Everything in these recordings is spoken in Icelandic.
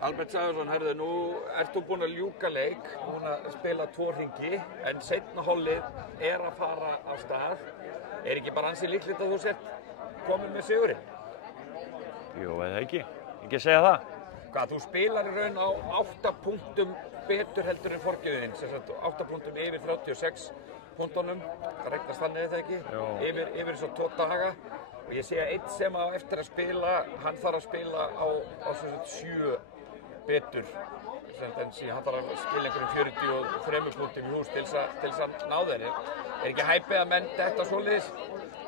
Albert Sævarsson, herðu, nú ert þú búinn að ljúka leik, búinn að spila 2 hringi, en seinna hálfið að fara af stað. Ekki bara ansi líklegt að þú sért komin með sigurinn? Jú, eða ekki segja það. Hvað, þú spilar í raun á 8 punktum betur heldur en forgjöðin, sem sagt 8 punktum yfir 36 punktunum, það regnast þannig eða ekki, yfir svo 2 daga. Og ég sé að einn sem á eftir að spila, hann þarf að spila á sem sagt 7 betur, en síðan hann þarf að skilja einhverjum 43 punktum í hús til þess að ná þeir. Ekki hæpið að menn detta svoleiðis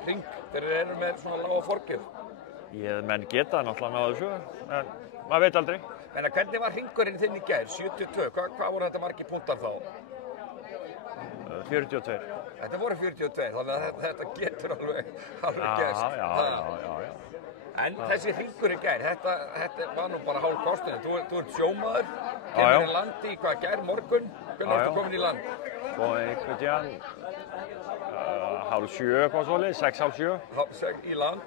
hring þegar þeir eru með svona lága forgjöf? Menn geta náttúrulega náðu þessu, en maður veit aldrei. En hvernig var hringurinn þinn í gær, 72, hvað voru þetta margir punktar þá? 42. Þetta voru 42, þannig að þetta getur alveg gerst. Já. En þessi hringur í gær, þetta var nú bara hálf kostunni. Þú ert sjómaður, kemur í landi í hvað gær, morgun? Hvernig ertu komin í land? Og einhvern tíðan, 6:30 eitthvað svoleiðis, 6:30. Í land?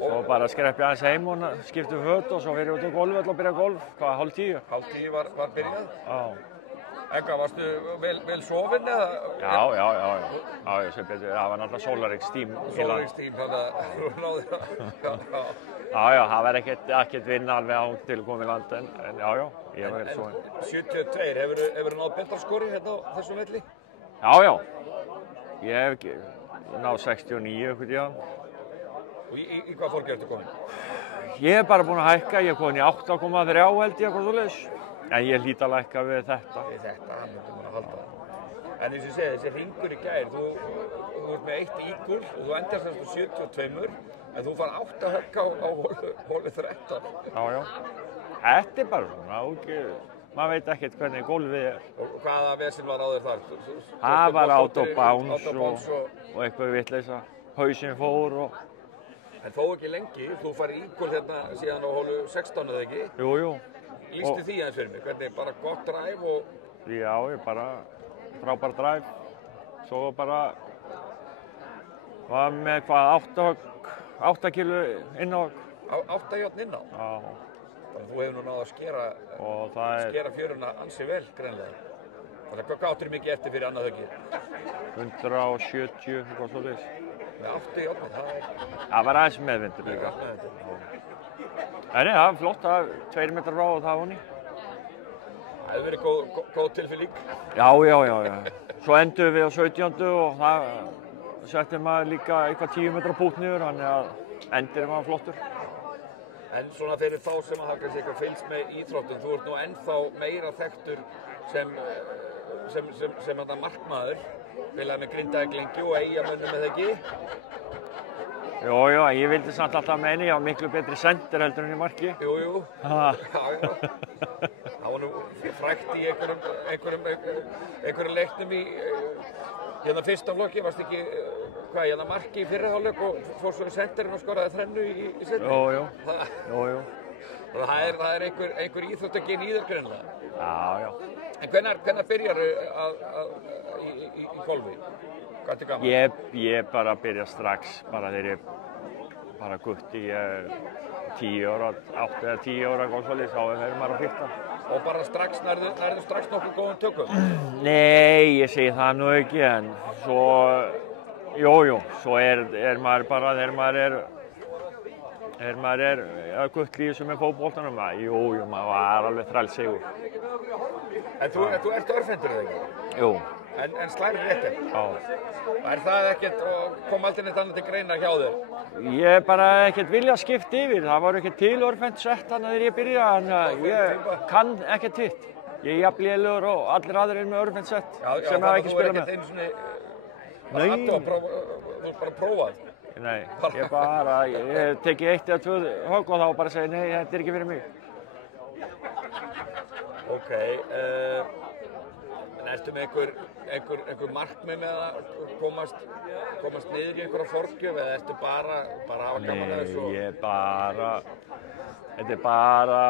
Svo bara skreppi aðeins heim og skipti föt og svo fyrir út á golfvöll og byrja golf, 9:30. 9:30 var byrjað? Já. En hvað, varstu vel sofinn eða? Já, sem betur, það var náttúrulega sólarhringsstím í land. Sólarhringsstím, þannig að þú náði það. Já, það var ekkert vinna alveg án til að koma í land, en já, ég var ekkert sofinn. 72, hefur náð betra skori hérna á þessum velli? Já, ég hef náð 69 eitthvað tíðan. Og í hvað forgjörð ertu komin? Ég hef bara búinn að hækka, ég hef komin í 8,3 held ég, eitthvað svoleiðis. En ég hlýt að lækka við þetta. Við þetta, hann myndi maður að halda það. En eins og ég segi, þessi hringur í gær, þú ert með 1 ígul og þú endar þess að 72, en þú far 8 högg á holu 13. Já. Þetta bara svona, maður veit ekkert hvernig gólfið er. Og hvaða vesen var á þér þar? Það var out of bounds og eitthvað vitleysa. Hausinn fór og... En þó ekki lengi, þú farið ígul hérna síðan á holu 16 eða ekki? Jú. Lýstu því aðeins fyrir mig, hvernig bara gott dræf og... Já, ég bara frábær dræf. Svo bara var með hvað 8 kilo inn á. 8 járn inn á? Já. Þannig að þú hefur nú náð að skera fjöruna ansi vel, greinlega. Þannig að hvað áttur mikið eftir fyrir annað höggið? 170, eitthvað svoleiðis. Með 8 járnir, það er... Það var aðeins meðvindur líka. Það var flott, það 2 metrar frá og það var honni. Það hefur verið góð tilfinning. Já. Svo endum við á 17. og það settum maður líka eitthvað 10 metra pút niður, þannig að endirinn var flottur. En svona fyrir þá sem að það kannski eitthvað fylgst með íþróttum, þú ert nú ennþá meira þekktur sem þetta markmaður, spilaði með Grindavík lengi og Eyjamönnum eða ekki? Jú, ég vildi samt alltaf meina, ég var miklu betri sender heldur en í marki. Jú. Já. Það var nú frægt í einhverjum leiknum í hérna fyrsta flokki, varst ekki hérna marki í fyrra hálfleik og fór svo í senderinn og skoraði 3 í seinni? Jú. Það er einhver íþróttagin í þér greinlega? Já. En hvenær byrjarðu í golfi? Hvað er gaman? Ég bara byrja strax, bara þegar ég bara gutti, 10 ára, 8 eða 10 ára golfsvalið, þá er maður að fyrta. Og bara strax, nærðu strax nokkuð góðum tökum? Nei, ég segi það nú ekki, en svo, svo er maður bara, þegar maður er að gutti í þessu með fótboltanum, maður var alveg þrælsegur. En þú ert örfendur eða ekki? Jú. En slærir réttir? Já. Er það ekkert, og kom aldrei neitt annað til greina hjá þér? Ég bara ekkert vilja skipta yfir, það var ekkert til örfend sett þannig þegar ég byrjaði, þannig að ég kann ekkert hitt. Ég er jafn lélegur og allir aðrir með örfend sett sem hafa ekki spilað með. Já, þannig að þú er bara prófað? Nei, ég teki 1 eða 2 högg og þá bara segi nei, þetta er ekki fyrir mig. Ok, en ertu með einhver markmið með að komast niður í einhverja forgjöf eða ertu bara að hafa gaman að þessu? Nei, þetta er bara,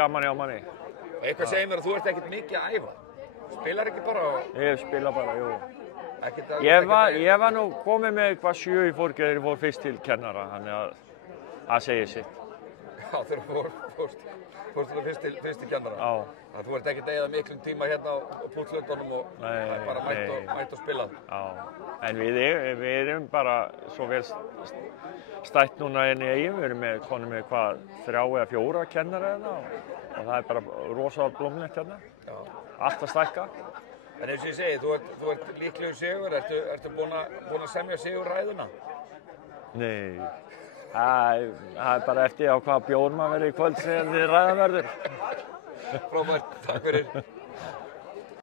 gaman hjá manni. Eitthvað segir mér að þú ert ekkert mikið að æfa, spilar ekki bara? Ég spila bara, jú. Ég var nú komið með eitthvað 7 í forgjöf þegar ég fór fyrst til kennara, þannig að það segir sitt. Já, þegar fórstu það fyrst til kennara. Já. Þú ert ekki að eyða miklum tíma hérna á púttlöndunum og bara mætt og spilað. Já, en við erum bara svo vel stætt núna inn í Eyjum. Við erum konum með hvað, 3 eða 4 kennara hérna og það er bara rosalega blómlegt hérna. Já. Allt að stækka. En eins og ég segi, þú ert líklegur sigur. Ertu búinn að semja sigurræðuna? Nei. Það er bara eftir á hvaða bjór maður verður í kvöld sem þið ræðan verður. Frábært, takk fyrir.